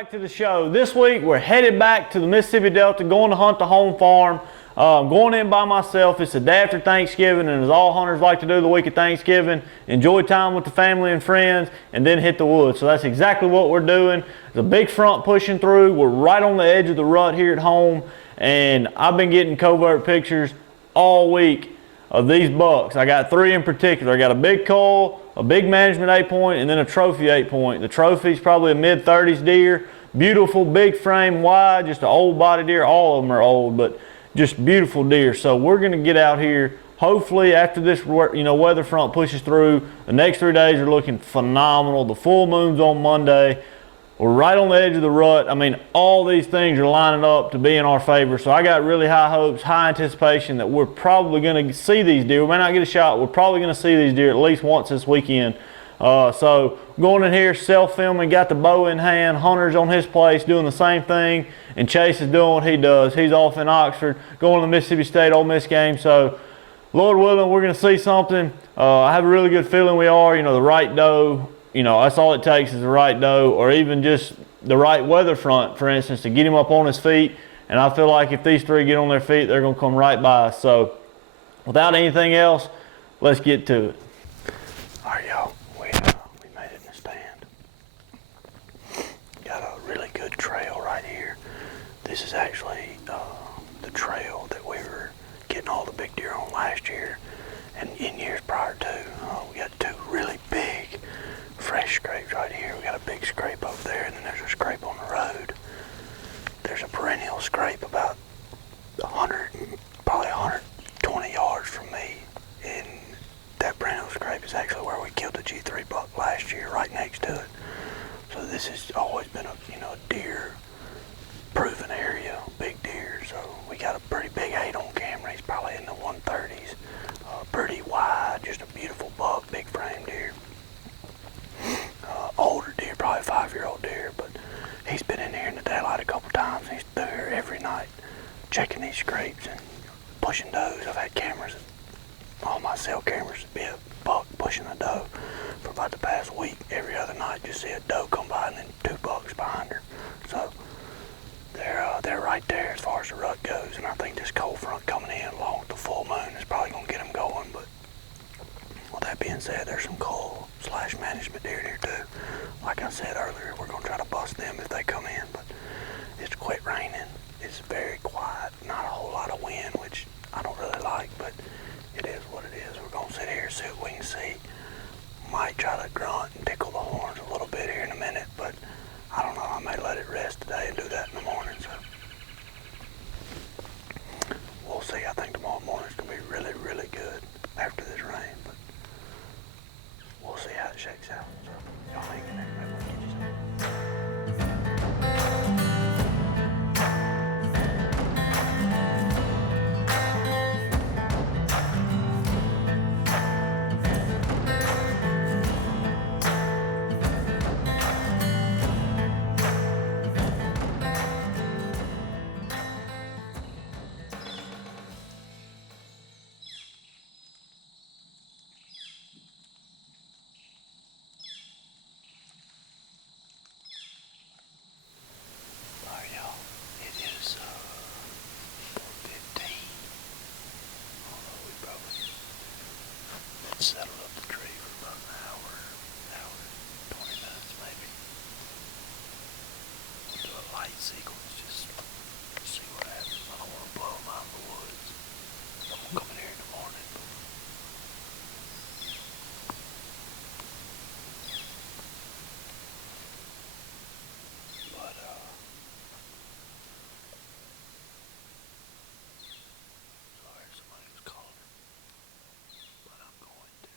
back to the show. This week we're headed back to the Mississippi Delta, going to hunt the home farm. I'm going in by myself. It's the day after Thanksgiving, and as all hunters like to do the week of Thanksgiving, enjoy time with the family and friends, and then hit the woods. So that's exactly what we're doing. There's a big front pushing through. We're right on the edge of the rut here at home, and I've been getting covert pictures all week of these bucks. I got three in particular. I got a big cull, a big management 8-point, and then a trophy 8-point. The trophy's probably a mid-30s deer. Beautiful, big frame, wide, just an old body deer. All of them are old, but just beautiful deer. So we're gonna get out here. Hopefully after this weather front pushes through, the next 3 days are looking phenomenal. The full moon's on Monday. We're right on the edge of the rut. I mean, all these things are lining up to be in our favor. So I got really high hopes, high anticipation that we're probably gonna see these deer. We may not get a shot. We're probably gonna see these deer at least once this weekend. So going in here, self-filming, got the bow in hand, Hunter's on his place doing the same thing, and Chase is doing what he does. He's off in Oxford, going to the Mississippi State Ole Miss game. So Lord willing, we're gonna see something. I have a really good feeling we are, the right doe. That's all it takes is the right doe, or even just the right weather front, for instance, to get him up on his feet. And I feel like if these three get on their feet, they're gonna come right by us. So without anything else, let's get to it. All right, y'all, we made it in the stand. Got a really good trail right here. This is actually the trail that we were getting all the big deer on last year and in years prior to. We got two really big fresh scrapes right here. We got a big scrape over there, and then there's a scrape on the road. There's a perennial scrape about 100, probably 120 yards from me, and that perennial scrape is actually where we killed the G3 buck last year, right next to it. So this has always been a deer proven area, big deer. So we got a pretty big 8 on camera. He's probably in the 130s, pretty wide, just a beautiful buck, big frame deer. Older deer, probably 5-year-old deer, but he's been in here in the daylight a couple times. He's through here every night checking these scrapes and pushing does. I've had cameras, all my cell cameras, be a buck pushing a doe for about the past week. Every other night, just see a doe come by and then 2 bucks behind her. So they're right there as far as the rut goes, and I think this cold front coming in along with the full moon is probably gonna get them going. But with that being said, there's some cull/management deer here too. Like I said earlier, we're gonna try to bust them if they come in, but it's quit raining. It's very quiet, not a whole lot of wind, which I don't really like, but it is what it is. We're gonna sit here and see what we can see. Might try to grunt and tickle the horns a little bit here in a minute, but I don't know. I may let it rest today and do that in the morning. So we'll see. I think tomorrow morning's gonna be really, really good after this rain, but we'll see how it shakes out. So y'all hang in there. Maybe we'll get you some. Settled up the tree for about an hour, 20 minutes maybe. We'll do a light sequence, just see what happens. I don't want to blow them out of the woods. I'm gonna come in here in the morning. But sorry, somebody was calling. But I'm going to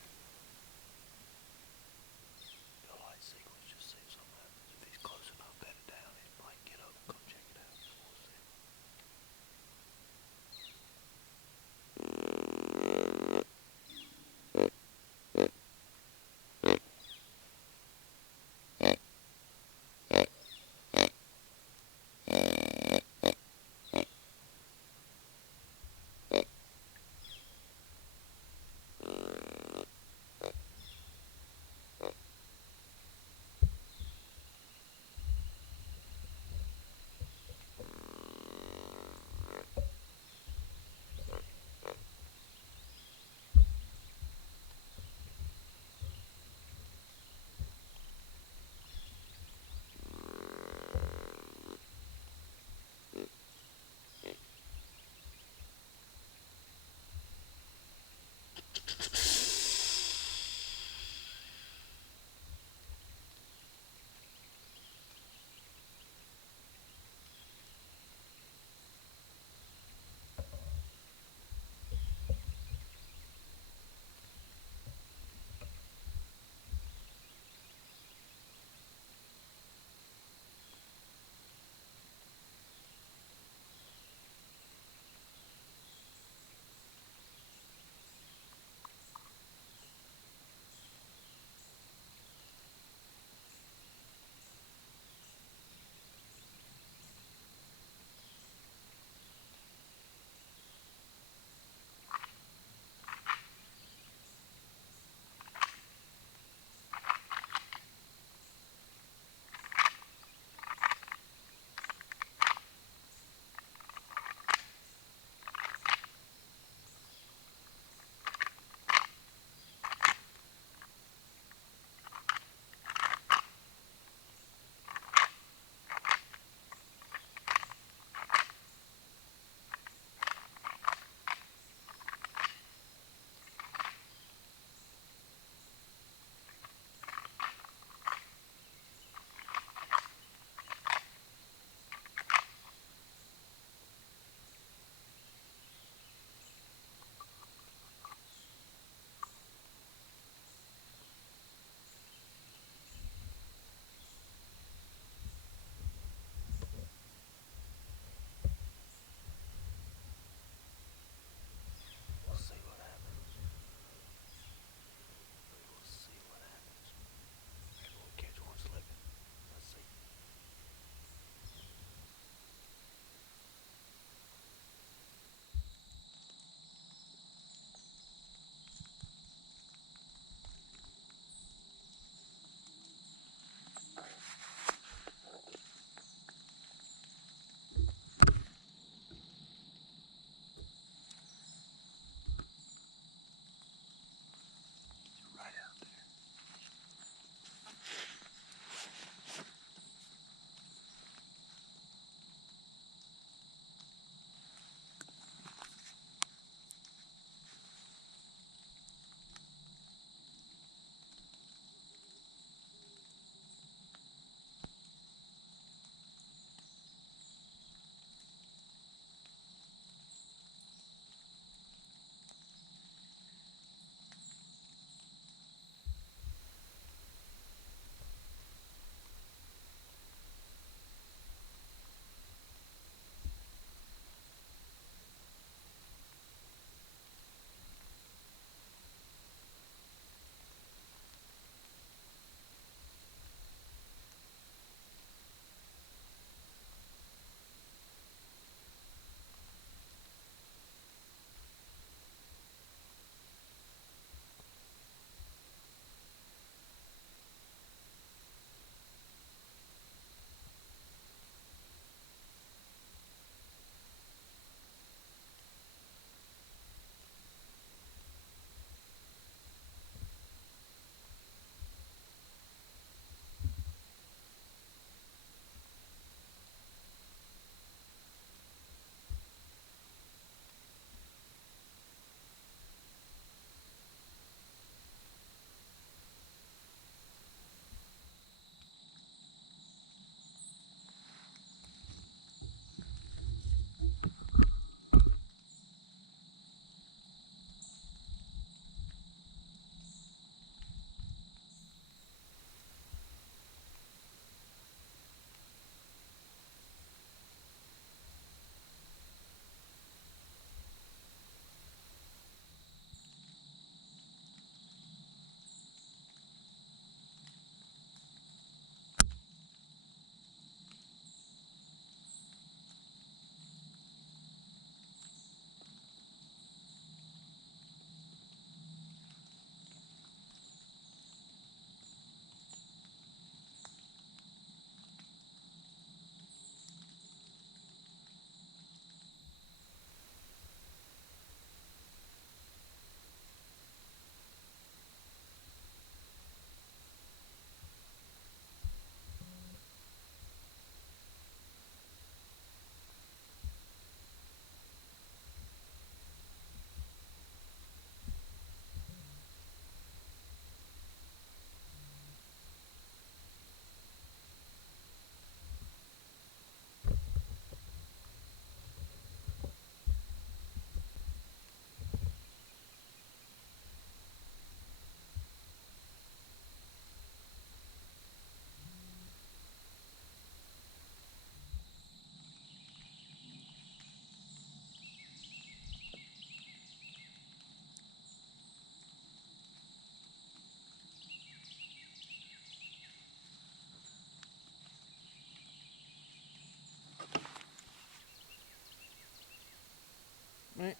Man.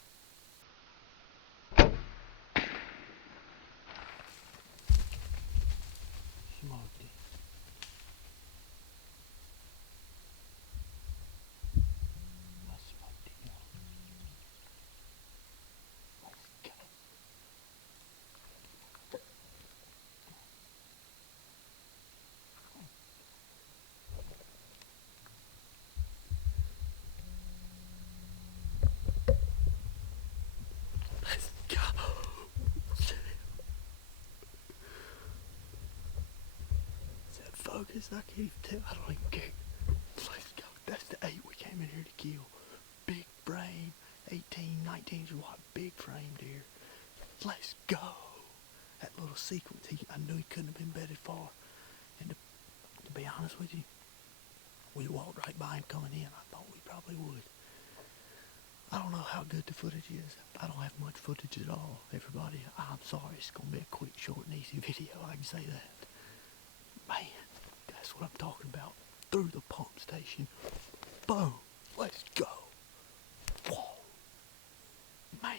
Smoked it. I smoked it, y'all. Let's go. Let's go. Is that focus? I can't even tell. I don't even care. Let's go. That's the 8 we came in here to kill. Big frame. 18, 19 is what? Big frame deer. Let's go. That little sequence, I knew he couldn't have been bedded far. And to be honest with you, we walked right by him coming in. I thought we probably would. I don't know how good the footage is. I don't have much footage at all, everybody. I'm sorry, it's going to be a quick, short, and easy video. I can say that. Man, that's what I'm talking about. Through the pump station. Boom. Let's go. Whoa. Man.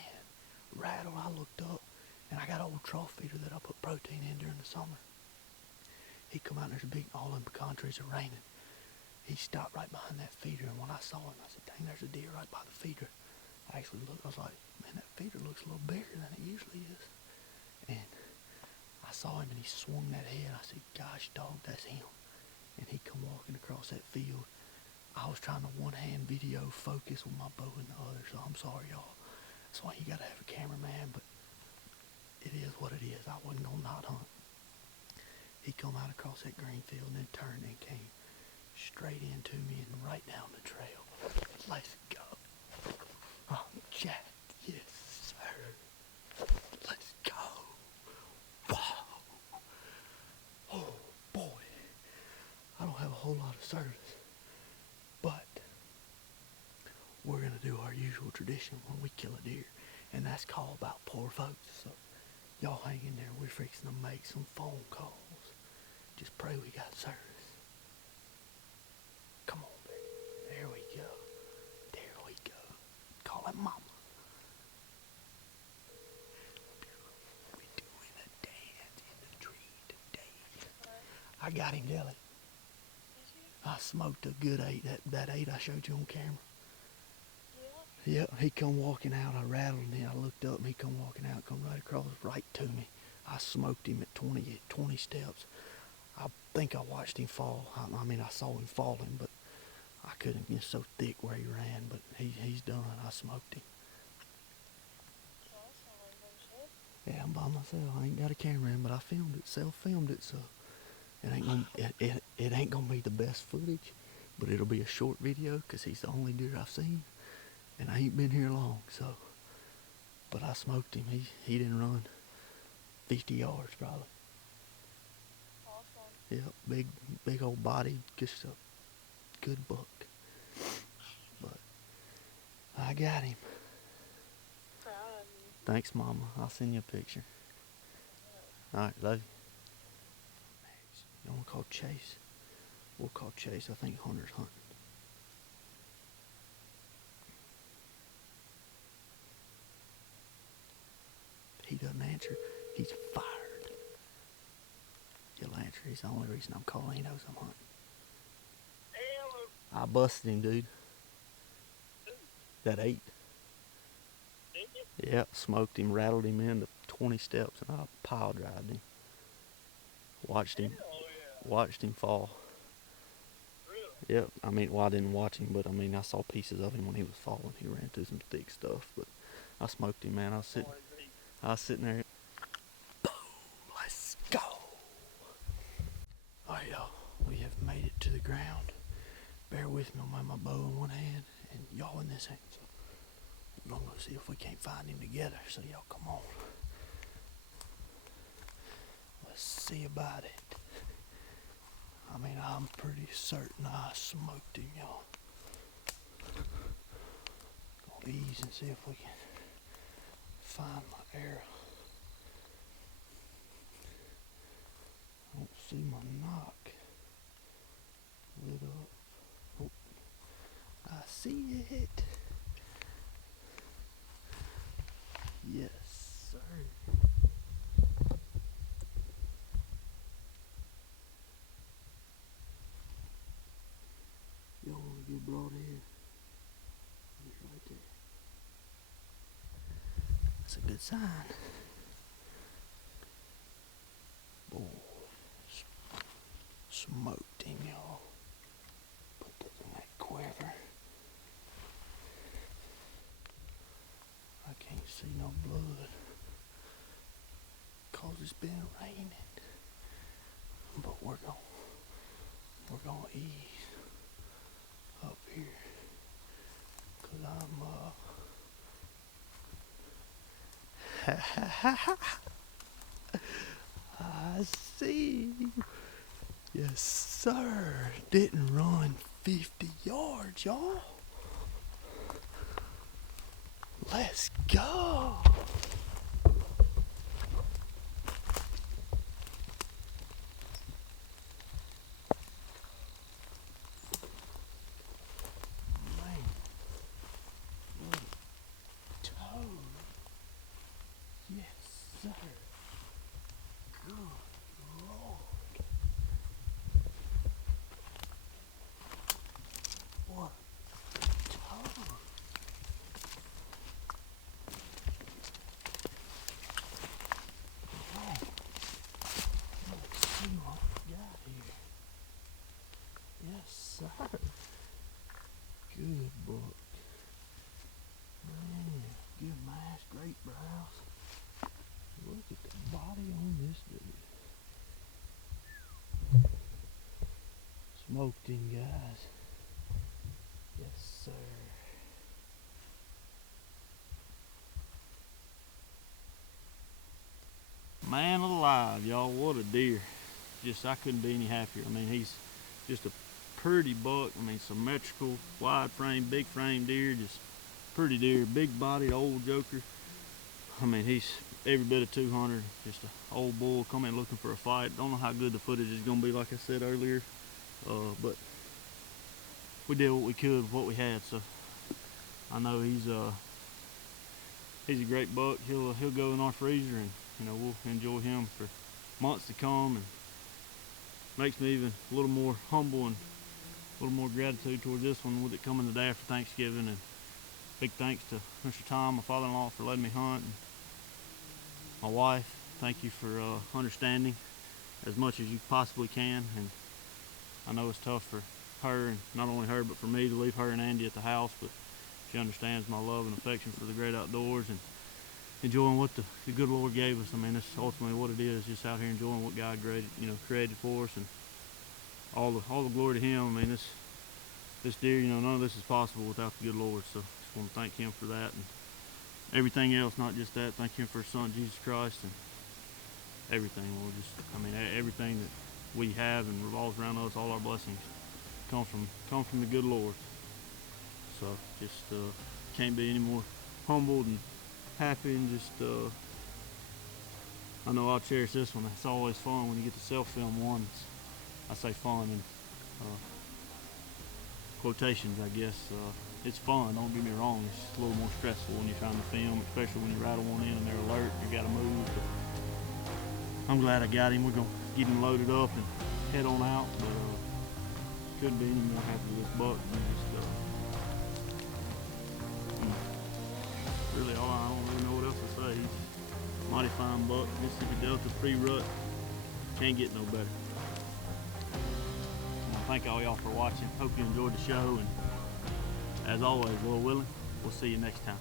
Rattle. I looked up, and I got an old trough feeder that I put protein in during the summer. He come out and there's a big, all them pecan trees are raining. He stopped right behind that feeder, and when I saw him, I said, dang, there's a deer right by the feeder. I actually looked, I was like, man, that feeder looks a little bigger than it usually is. And I saw him, and he swung that head. I said, gosh, dog, that's him. And he come walking across that field. I was trying to one-hand video focus with my bow in the other, so I'm sorry, y'all. That's why you gotta have a cameraman, but it is what it is. I wasn't gonna not hunt. He come out across that green field and then turned and came straight into me and right down the trail. Let's go. Oh, Jack, yes, sir. Let's go. Wow. Oh, boy. I don't have a whole lot of service, but we're going to do our usual tradition when we kill a deer, and that's called about poor folks. So y'all hang in there. We're fixing to make some phone calls. Just pray we got service. Come on, baby. There we go. There we go. Call it mama. We're doing a dance in the tree today. I got him, Jelly. I smoked a good 8. That 8 I showed you on camera. Yeah? Yep, he come walking out. I rattled him. I looked up and he come walking out, come right across, right to me. I smoked him at 20 steps. I think I watched him fall. I mean, I saw him falling, but I couldn't get so thick where he ran, but he's done. I smoked him. Yeah, I'm by myself. I ain't got a camera in, but I filmed it, self-filmed it, so it ain't gonna be the best footage, but it'll be a short video, because he's the only deer I've seen, and I ain't been here long, so, but I smoked him. He didn't run 50 yards, probably. Yep, big old body, just a good buck. But I got him. Proud of you. Thanks, Mama. I'll send you a picture. Alright, love you. You wanna call Chase? We'll call Chase. I think Hunter's hunting. If he doesn't answer, he's fired. He'll answer. He's the only reason I'm calling. He knows I'm hunting. I busted him, dude. That 8. Yep, smoked him, rattled him into 20 steps, and I pile drived him. Watched him fall. Yep, I mean, well, I didn't watch him, but I mean, I saw pieces of him when he was falling. He ran through some thick stuff, but I smoked him, man. I was sitting there. Boom, let's go. Alright, y'all, we have made it to the ground. Bear with me, I'm on my bow in one hand and y'all in this hand. So we're gonna go see if we can't find him together. So y'all come on. Let's see about it. I mean, I'm pretty certain I smoked him, y'all. Gonna ease and see if we can find my arrow. I don't see my knock lit up. Oh, I see it. Yes, sir. Y'all want to get broadhead? It's right there. That's a good sign. Boy, smoked him, y'all. Put that in that quiver. I can't see no blood, 'cause it's been raining. But we're gonna ease up here, 'cause I see. Yes, sir. Didn't run 50 yards, y'all. Let's go. Man, what a toe. Yes, sir. Good Lord. What a toe. Man, let's see what we got here. Yes, sir. Good book. Man, good mass, great brows. Look at the body on this dude. Smoked him, guys. Yes, sir. Man alive, y'all, what a deer. Just, I couldn't be any happier. I mean, he's just a pretty buck. I mean, symmetrical, wide frame, big frame deer, just pretty deer, big bodied, old joker. I mean, he's every bit of 200, just an old bull coming looking for a fight. Don't know how good the footage is gonna be, like I said earlier, but we did what we could with what we had. So I know he's a great buck. He'll go in our freezer, and you know, we'll enjoy him for months to come, and makes me even a little more humble and a little more gratitude towards this one, with it coming the day after Thanksgiving. And big thanks to Mr. Tom, my father-in-law, for letting me hunt, and my wife, thank you for understanding as much as you possibly can. And I know it's tough for her, and not only her but for me, to leave her and Andy at the house, but she understands my love and affection for the great outdoors and enjoying what the good Lord gave us. I mean, that's ultimately what it is, just out here enjoying what God created for us, and all the glory to Him. I mean, this deer, none of this is possible without the good Lord. So just want to thank Him for that, and everything else, not just that. Thank Him for His Son Jesus Christ, and everything, Lord. Everything that we have and revolves around us, all our blessings come from the good Lord. So just can't be any more humbled and happy, and just I know I'll cherish this one. It's always fun when you get to self-film one. I say fun in quotations, I guess. It's fun, don't get me wrong. It's just a little more stressful when you're trying to film, especially when you rattle one in and they're alert, you gotta move. But I'm glad I got him. We're gonna get him loaded up and head on out. But couldn't be any more happy with this buck. Really, I don't really know what else to say. He's a mighty fine buck, Mississippi Delta pre-rut. Can't get no better. Thank all y'all for watching. Hope you enjoyed the show, and as always, Lord willing, we'll see you next time.